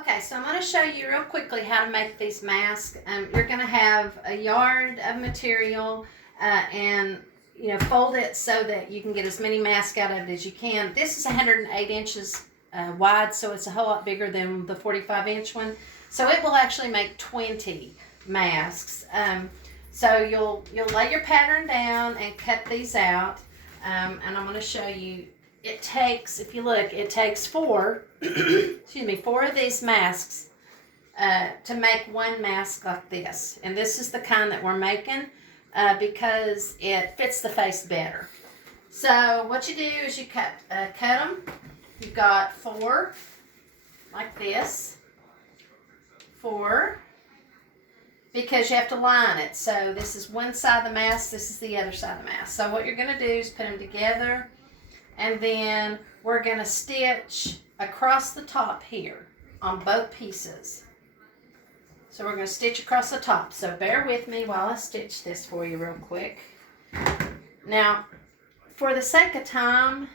Okay, so I'm going to show you real quickly how to make these masks. You're going to have a yard of material and fold it so that you can get as many masks out of it as you can. This is 108 inches wide, so it's a whole lot bigger than the 45-inch one. So it will actually make 20 masks. So you'll lay your pattern down and cut these out. And I'm going to show you. It takes, if you look, it takes four of these masks to make one mask like this. And this is the kind that we're making because it fits the face better. So what you do is you cut them. You've got four like this. Four. Because you have to line it. So this is one side of the mask, this is the other side of the mask. So what you're going to do is put them together, and then we're going to stitch across the top here on both pieces. So we're going to stitch across the top. So bear with me while I stitch this for you real quick. Now, for the sake of time,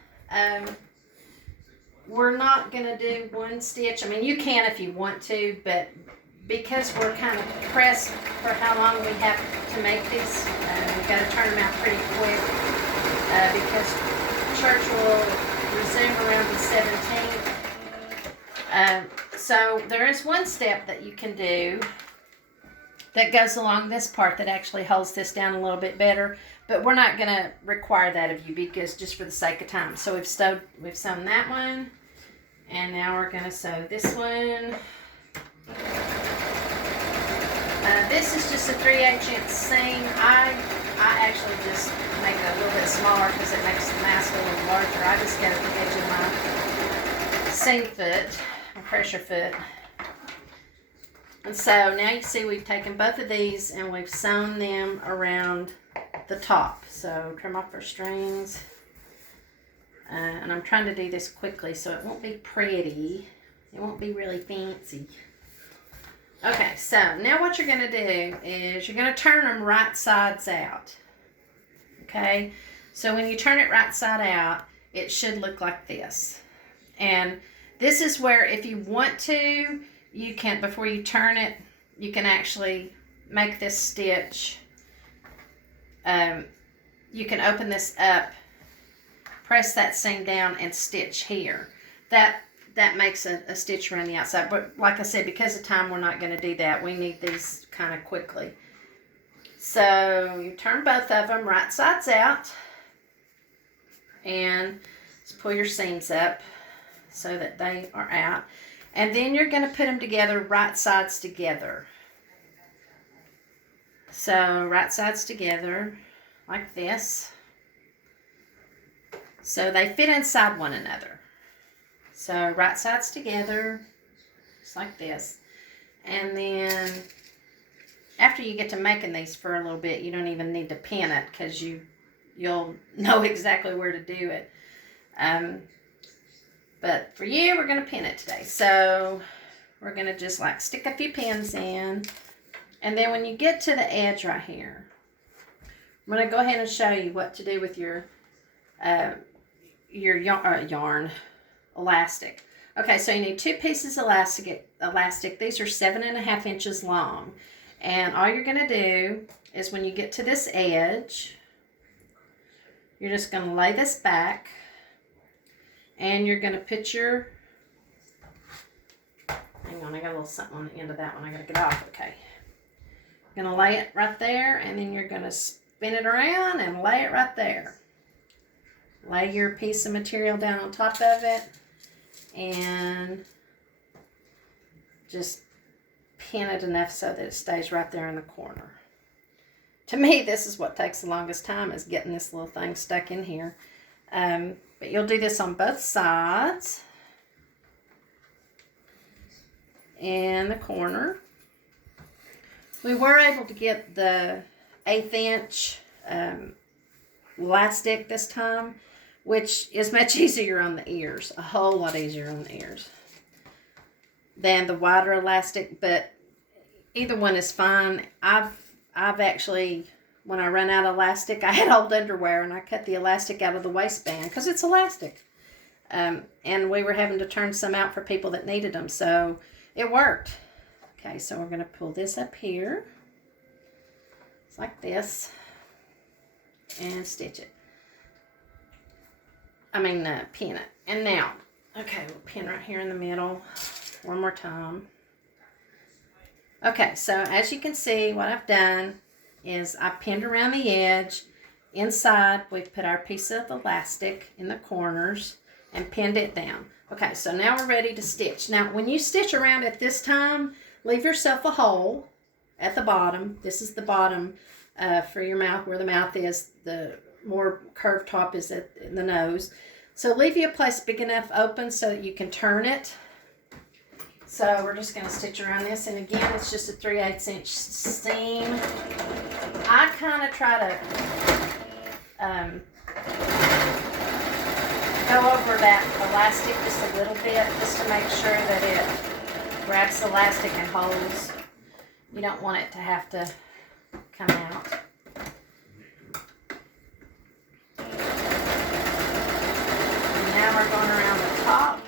we're not going to do one stitch. I mean, you can if you want to, but because we're kind of pressed for how long we have to make these, we've got to turn them out pretty quick because church will resume around the 17th. So there is one step that you can do that goes along this part that actually holds this down a little bit better, but we're not going to require that of you because just for the sake of time. So we've sewn that one, and now we're going to sew this one. This is just a 3/8 inch seam. I actually just make it a little bit smaller because it makes the mask a little larger. I just got it at the edge of my seam foot, my pressure foot. And so now you see we've taken both of these and we've sewn them around the top. So trim off our strings. And I'm trying to do this quickly so it won't be pretty. It won't be really fancy. Okay, so now what you're going to do is you're going to turn them right sides out. Okay, so when you turn it right side out, it should look like this. And this is where if you want to, you can, before you turn it, you can actually make this stitch. You can open this up, press that seam down, and stitch here. That makes a stitch around the outside. But like I said, because of time, we're not going to do that. We need these kind of quickly. So you turn both of them right sides out. And just pull your seams up so that they are out. And then you're going to put them together right sides together. So right sides together like this. So they fit inside one another. So right sides together, just like this. And then after you get to making these for a little bit, you don't even need to pin it because you'll know exactly where to do it. But for you, we're going to pin it today. So we're going to just like stick a few pins in. And then when you get to the edge right here, I'm going to go ahead and show you what to do with your yarn. Elastic. Okay, so you need 2 pieces of elastic. These are 7.5 inches long. And all you're going to do is when you get to this edge, you're just going to lay this back. And you're going to put your, hang on, I got a little something on the end of that one I got to get off. Okay. You're going to lay it right there, and then you're going to spin it around and lay it right there. Lay your piece of material down on top of it. And just pin it enough so that it stays right there in the corner. To me, this is what takes the longest time, is getting this little thing stuck in here. But you'll do this on both sides and the corner. We were able to get the 1/8 inch elastic this time, which is much easier on the ears, a whole lot easier on the ears than the wider elastic, but either one is fine. I've actually, when I run out of elastic, I had old underwear and I cut the elastic out of the waistband because it's elastic. and we were having to turn some out for people that needed them, so it worked. Okay, so we're going to pull this up here. It's like this. And stitch it. Pin it. And now, okay, we'll pin right here in the middle. One more time. Okay, so as you can see, what I've done is I pinned around the edge. Inside, we've put our piece of elastic in the corners and pinned it down. Okay, so now we're ready to stitch. Now, when you stitch around at this time, leave yourself a hole at the bottom. This is the bottom for your mouth, where the mouth is. The more curved top is at the nose. So leave you a place big enough open so that you can turn it. So we're just going to stitch around this, and again, it's just a 3/8 inch seam. I kind of try to go over that elastic just a little bit, just to make sure that it grabs the elastic and holds. You don't want it to have to come out. And now we're going around the top.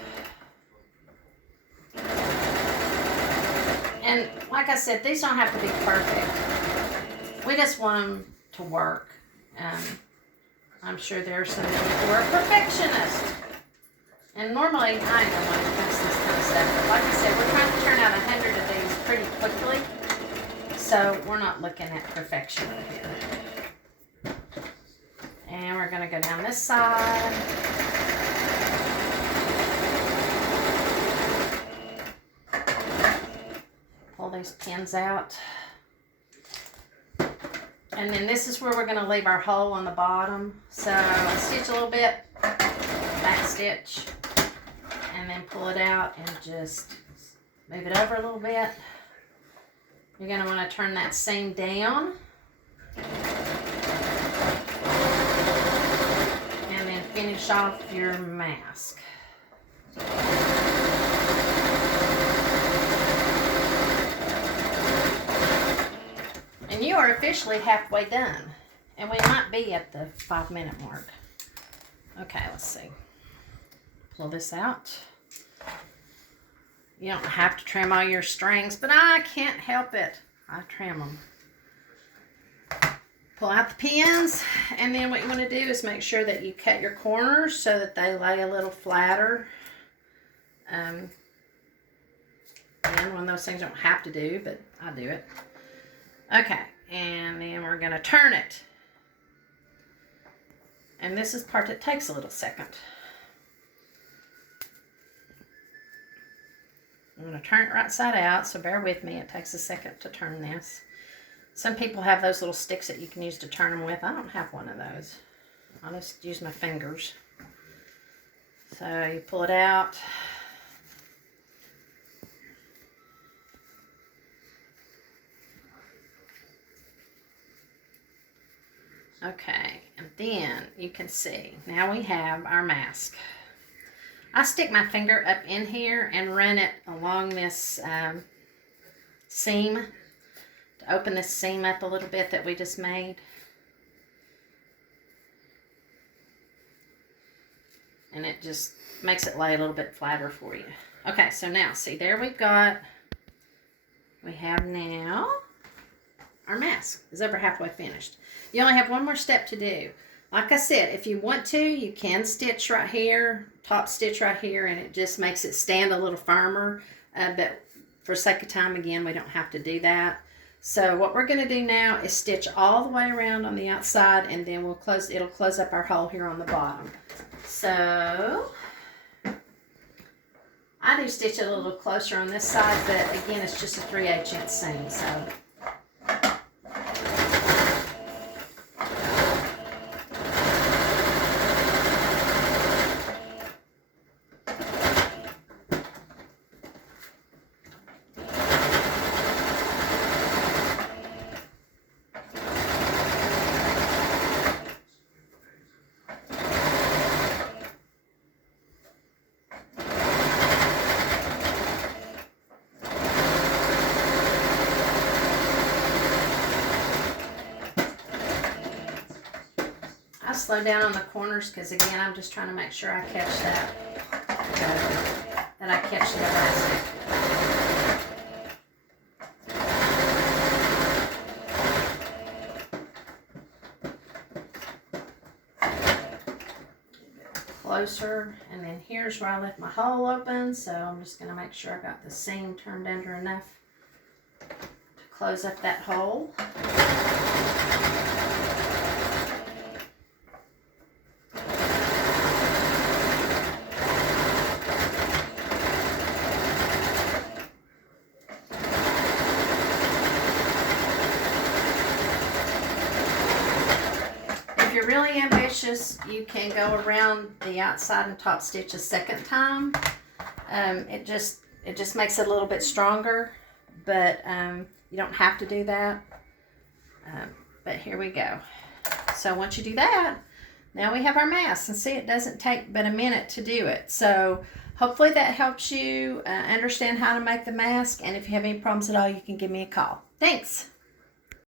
And like I said, these don't have to be perfect. We just want them to work. I'm sure there are some people who are perfectionists. And normally I ain't the one who does this kind of stuff. But like I said, we're trying to turn out 100 of these pretty quickly. So we're not looking at perfection here. And we're going to go down this side. Pull these pins out. And then this is where we're going to leave our hole on the bottom. So stitch a little bit, back stitch, and then pull it out and just move it over a little bit. You're going to want to turn that seam down. And then finish off your mask. And you are officially halfway done. And we might be at the 5-minute mark. Okay, let's see. Pull this out. You don't have to trim all your strings, but I can't help it. I trim them. Pull out the pins, and then what you want to do is make sure that you cut your corners so that they lay a little flatter. And one of those things you don't have to do, but I do it. Okay, and then we're going to turn it. And this is the part that takes a little second. I'm going to turn it right side out, so bear with me. It takes a second to turn this. Some people have those little sticks that you can use to turn them with. I don't have one of those. I'll just use my fingers. So you pull it out. Okay, and then you can see, now we have our mask. I stick my finger up in here and run it along this seam to open this seam up a little bit that we just made. And it just makes it lay a little bit flatter for you. Okay, so now, see, there we have now our mask is over halfway finished. You only have one more step to do. Like I said, if you want to, you can stitch right here, top stitch right here, and it just makes it stand a little firmer. But for sake of time, again, we don't have to do that. So what we're going to do now is stitch all the way around on the outside, and then it'll close up our hole here on the bottom. So I do stitch it a little closer on this side, but again, it's just a 3/8 inch seam. So slow down on the corners because again I'm just trying to make sure I catch that that I catch the elastic. Closer, and then here's where I left my hole open, so I'm just going to make sure I got the seam turned under enough to close up that hole. If you're really ambitious, you can go around the outside and top stitch a second time. It just makes it a little bit stronger, but you don't have to do that. But here we go. So once you do that, now we have our mask, and see, it doesn't take but a minute to do it. So hopefully that helps you understand how to make the mask, and if you have any problems at all, you can give me a call. Thanks.